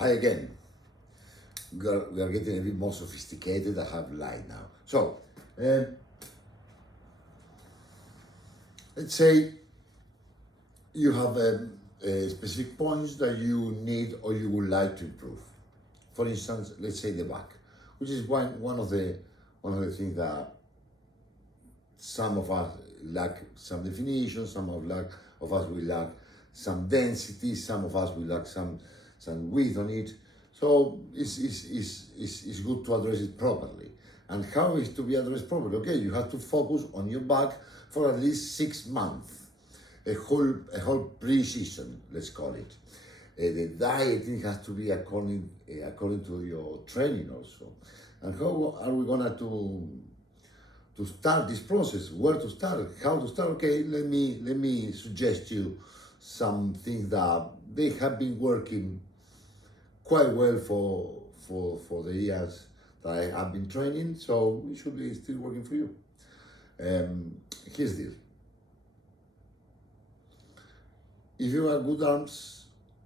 Hi again. We are getting a bit more sophisticated. I have light now. So, let's say you have specific points that you need or you would like to improve. For instance, let's say the back, which is one of the things that some of us lack some definition, of us will lack some density, some of us will lack some width on it. So it's good to address it properly. And how is to be addressed properly? Okay, you have to focus on your back for at least 6 months, a whole pre-season, let's call it. The dieting has to be according to your training also. And how are we gonna to start this process? Where to start? How to start? Okay, let me suggest you some things that they have been working quite well for the years that I have been training, so it should be still working for you. Here's the deal. If you have good arms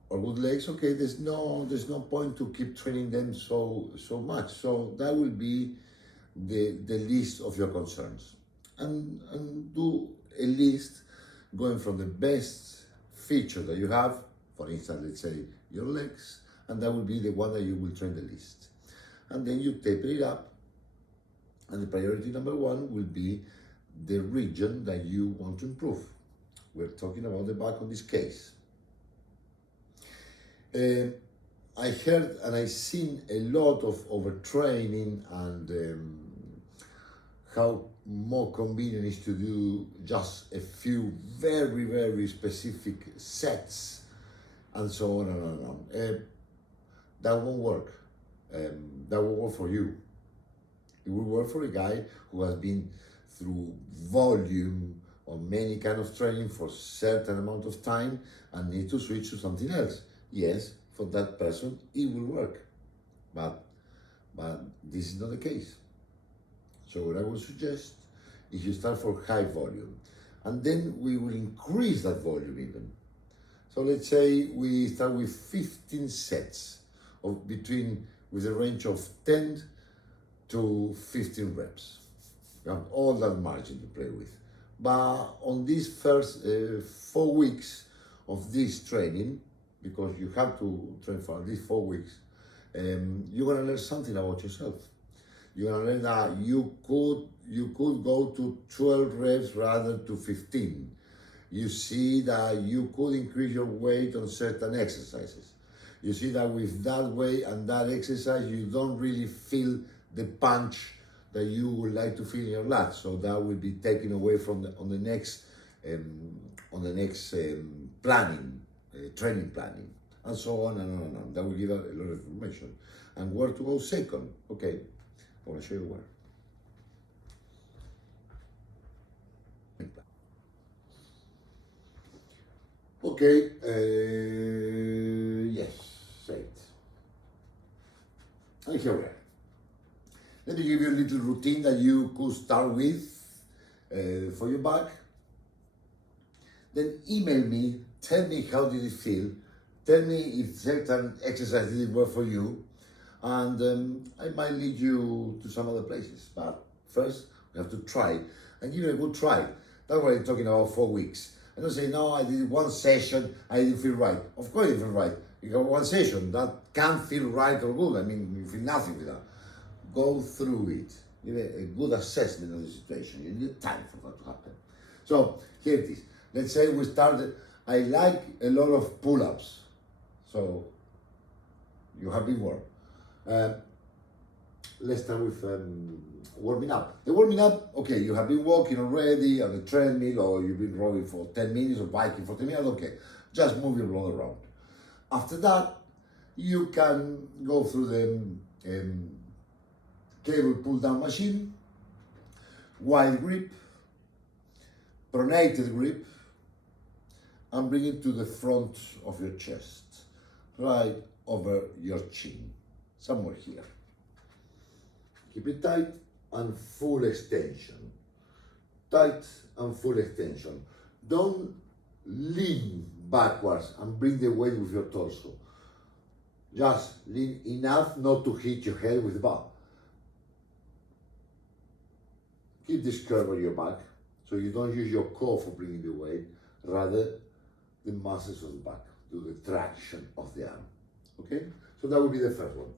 or good legs, okay, there's no point to keep training them so much. So that will be the list of your concerns, and do a list going from the best feature that you have. For instance, let's say your legs, and that will be the one that you will train the least. And then you taper it up, and the priority number one will be the region that you want to improve. We're talking about the back in this case. I heard and I seen a lot of overtraining and how more convenient is to do just a few very specific sets and so on and on and on. That won't work. That won't work for you. It will work for a guy who has been through volume or many kind of training for certain amount of time and need to switch to something else. Yes, for that person it will work, but this is not the case. So what I would suggest is you start for high volume, and then we will increase that volume even. So let's say we start with 15 sets with a range of 10 to 15 reps. You have all that margin to play with. But on these first 4 weeks of this training, because you have to train for at least 4 weeks, you're gonna learn something about yourself. You're gonna learn that you could go to 12 reps rather to 15. You see that you could increase your weight on certain exercises. You see that with that weight and that exercise, you don't really feel the punch that you would like to feel in your lats. So that will be taken away from on the next planning, training planning, and so on and on and on. That will give a lot of information. And where to go second? Okay, I want to show you where. Okay, yes, say it. And here we are. Let me give you a little routine that you could start with for your back. Then email me, tell me how did it feel, tell me if certain exercise didn't work for you, and I might lead you to some other places. But first, we have to try and give it a good try. That's what I'm talking about 4 weeks. I don't say, no, I did one session, I didn't feel right. Of course you feel right. You got one session, that can't feel right or good. I mean, you feel nothing with that. Go through it. Give a good assessment of the situation. You need time for that to happen. So here it is. Let's say we started. I like a lot of pull-ups. So you have been warm. Let's start with warming up. The warming up, okay, you have been walking already on the treadmill, or you've been rowing for 10 minutes or biking for 10 minutes, okay. Just move your blood around. After that, you can go through the cable pull down machine, wide grip, pronated grip, and bring it to the front of your chest, right over your chin, somewhere here. Keep it tight and full extension. Tight and full extension. Don't lean backwards and bring the weight with your torso. Just lean enough not to hit your head with the bar. Keep this curve on your back, so you don't use your core for bringing the weight, rather the muscles of the back do the traction of the arm. Okay? So that would be the first one.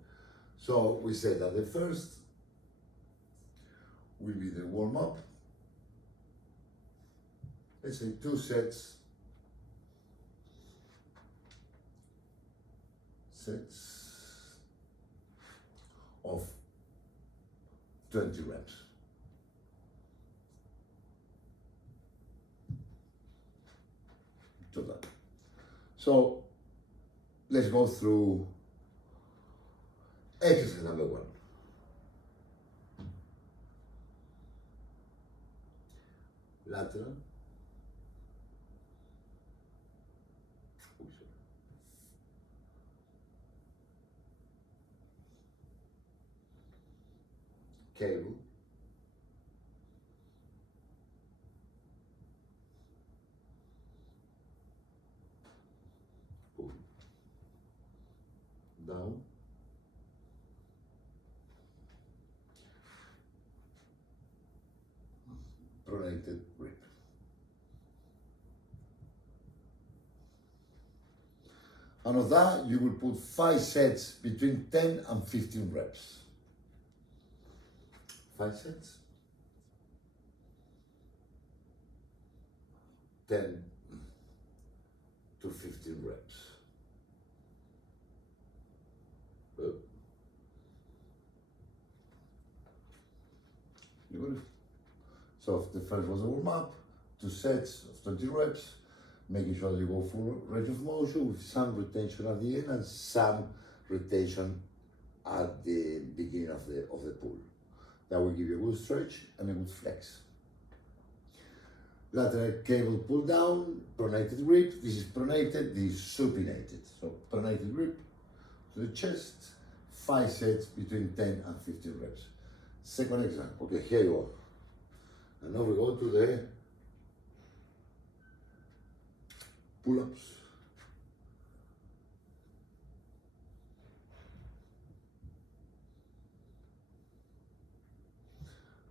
So we said that the first will be the warm-up. Let's say 2 sets of 20 reps. Total. So let's go through exercise number 1. Lateral. Cable. Pull. Down. Pronated grip. And of that, you will put 5 sets between 10 and 15 reps. 5 sets, 10 to 15 reps. You got it? So the first was a warm-up, 2 sets of 20 reps, making sure that you go full range of motion with some retention at the end and some retention at the beginning of the pull. That will give you a good stretch and a good flex. Lateral cable pull down, pronated grip. This is pronated, this is supinated. So pronated grip to the chest, 5 sets between 10 and 15 reps. Second example, okay, here you go. And now we go to the pull-ups.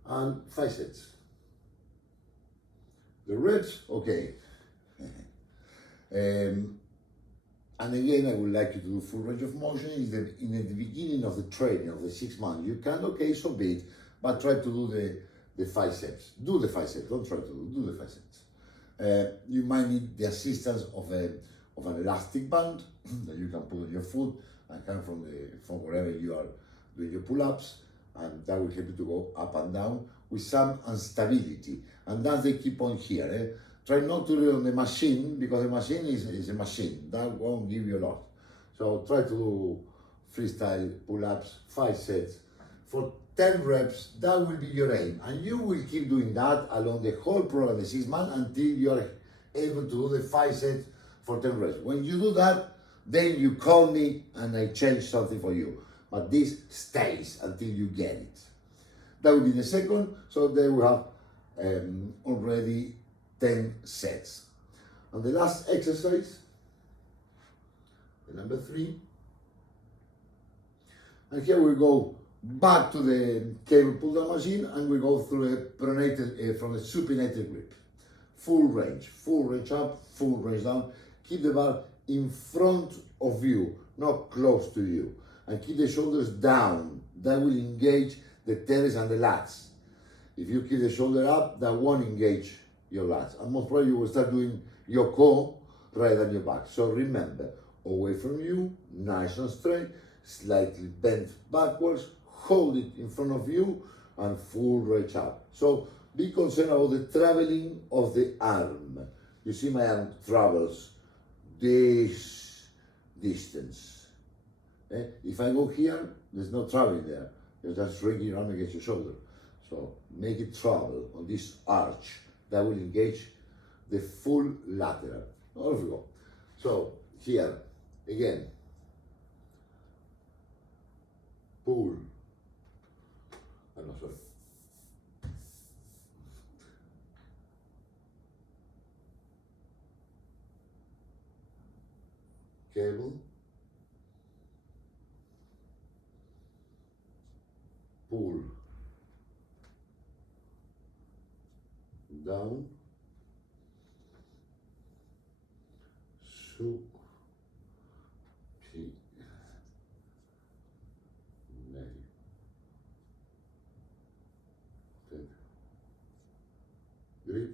And 5 sets. The reps, okay. And again, I would like you to do full range of motion in the beginning of the training of the 6 months. You can, okay, so be it, but try to do the 5 sets. Do the 5 sets, don't try to do the 5 sets. You might need the assistance of an elastic band that you can put on your foot and come from wherever you are doing your pull-ups, and that will help you to go up and down with some instability. And that's the key point here. Try not to do it on the machine, because the machine is a machine. That won't give you a lot. So try to do freestyle pull-ups, 5 sets. For 10 reps, that will be your aim. And you will keep doing that along the whole program, the 6 months, until you are able to do the 5 sets for 10 reps. When you do that, then you call me and I change something for you. But this stays until you get it. That will be the second. So there we have already 10 sets. And the last exercise, the number 3. And here we go back to the cable pull down machine, and we go through a pronated, from a supinated grip. Full range up, full range down. Keep the bar in front of you, not close to you. And keep the shoulders down. That will engage the teres and the lats. If you keep the shoulder up, that won't engage your lats. And most probably you will start doing your core rather than your back. So remember, away from you, nice and straight, slightly bent backwards, hold it in front of you, and full reach up. So be concerned about the traveling of the arm. You see my arm travels this distance. If I go here, there's no traveling there. You're just dragging your arm against your shoulder. So make it travel on this arch. That will engage the full lateral. Off we go. So here, again, pull. Oh, no, sorry. Cable. pull down, su, pi, medio, ten, grip,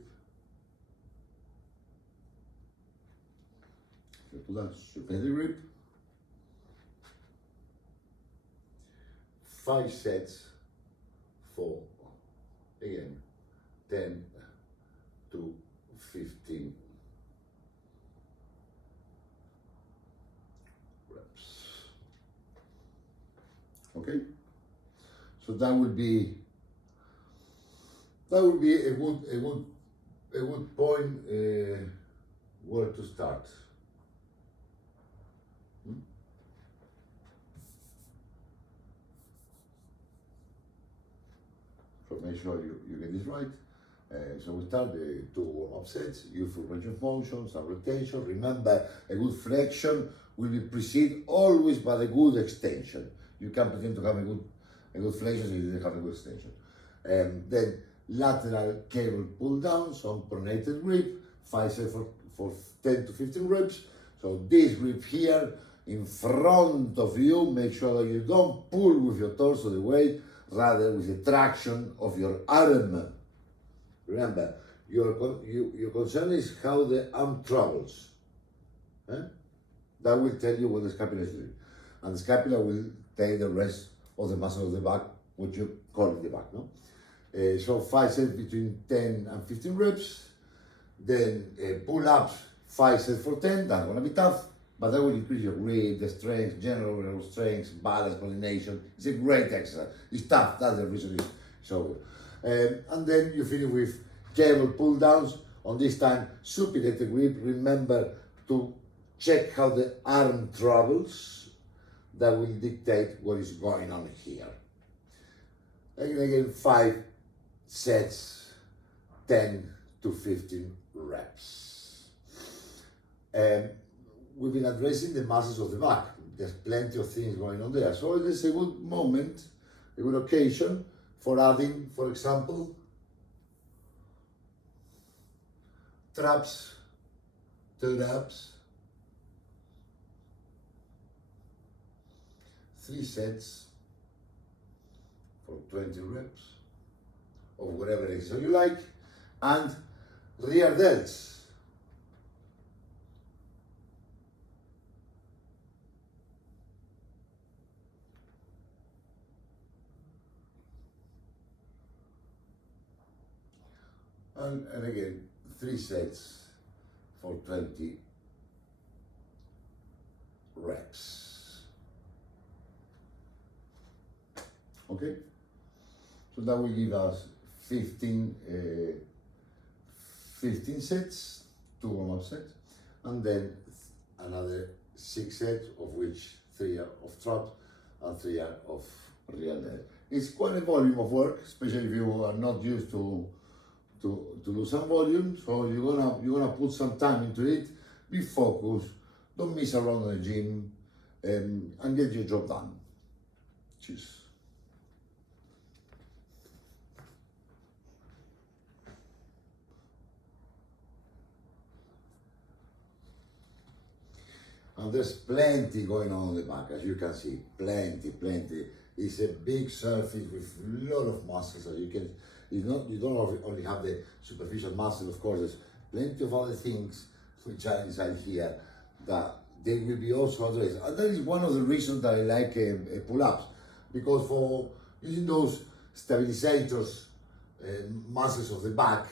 pull down, suspend the grip, 5 sets for, again, 10 to 15 reps. Okay, so that would be a good point where to start. So make sure you get this right. So we start the 2 warm-up sets, useful range of motion, some rotation. Remember, a good flexion will be preceded always by a good extension. You can't pretend to have a good flexion if you didn't have a good extension. Then lateral cable pull down, some pronated grip, 5 sets for 10 to 15 reps. So this grip here in front of you, make sure that you don't pull with your torso the weight, rather with the traction of your arm. Remember, your concern is how the arm travels. That will tell you what the scapula is doing. And the scapula will take the rest of the muscle of the back, what you call it the back. No? So 5 sets between 10 and 15 reps. Then pull-ups, 5 sets for 10, that's gonna be tough, but that will increase your grip, the strength, general strength, balance, coordination. It's a great exercise. It's tough, that's the reason it's so good. And then you finish with cable pull downs. On this time, supinated grip. Remember to check how the arm travels. That will dictate what is going on here. And again, 5 sets, 10 to 15 reps. We've been addressing the muscles of the back. There's plenty of things going on there. So it's a good moment, a good occasion for adding, for example, traps, toe-ups, 3 sets for 20 reps of whatever exercise you like, and rear delts. And again, 3 sets for 20 reps. Okay? So that will give us 15 sets, 2 warm-up sets, and then another 6 sets, of which 3 are of traps and 3 are of rear delt. It's quite a volume of work, especially if you are not used to lose some volume, so you're gonna put some time into it. Be focused, don't miss around the gym, and get your job done. Cheers. And there's plenty going on in the back, as you can see, plenty. It's a big surface with a lot of muscles, as you can. You don't only have the superficial muscle, of course, there's plenty of other things which are inside here that they will be also addressed. And that is one of the reasons that I like pull-ups, because for using those stabilizers, muscles of the back,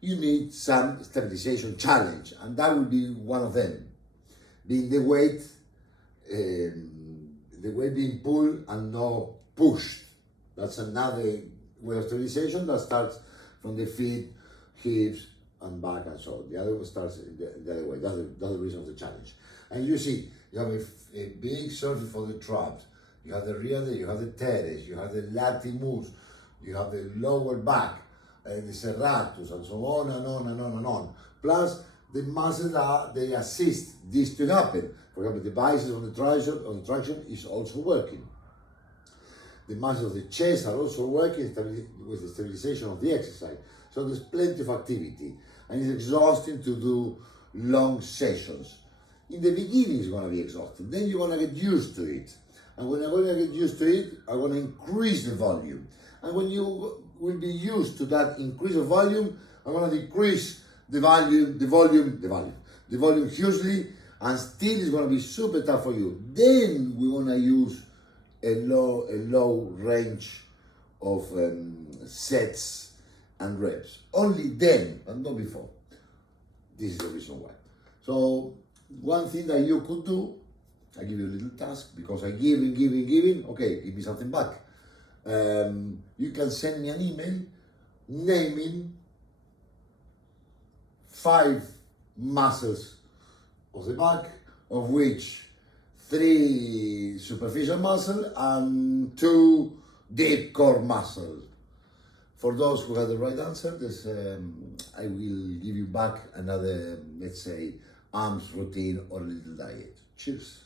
you need some stabilization challenge, and that will be one of them, being the weight being pulled and not pushed. That's another way of stabilization that starts from the feet, hips, and back, and so on. The other one starts the other way. That's the reason of the challenge. And you see, you have a big surface for the traps. You have the rear delt, you have the teres, you have the latimus, you have the lower back, the serratus, and so on and on and on and on. Plus, the muscles that they assist this to happen. For example, the biceps on the traction is also working. The muscles of the chest are also working with the stabilization of the exercise. So there's plenty of activity, and it's exhausting to do long sessions. In the beginning, it's going to be exhausting. Then you're going to get used to it. And when I'm going to get used to it, I'm going to increase the volume. And when you will be used to that increase of volume, I'm going to decrease the volume hugely, and still it's going to be super tough for you. Then we're going to use a low range of sets and reps. Only then, and not before. This is the reason why. So one thing that you could do, I give you a little task, because I giving, okay, give me something back. You can send me an email naming 5 muscles of the back, of which 3 superficial muscle and 2 deep core muscle. For those who have the right answer, I will give you back another, let's say, arms routine or a little diet. Cheers.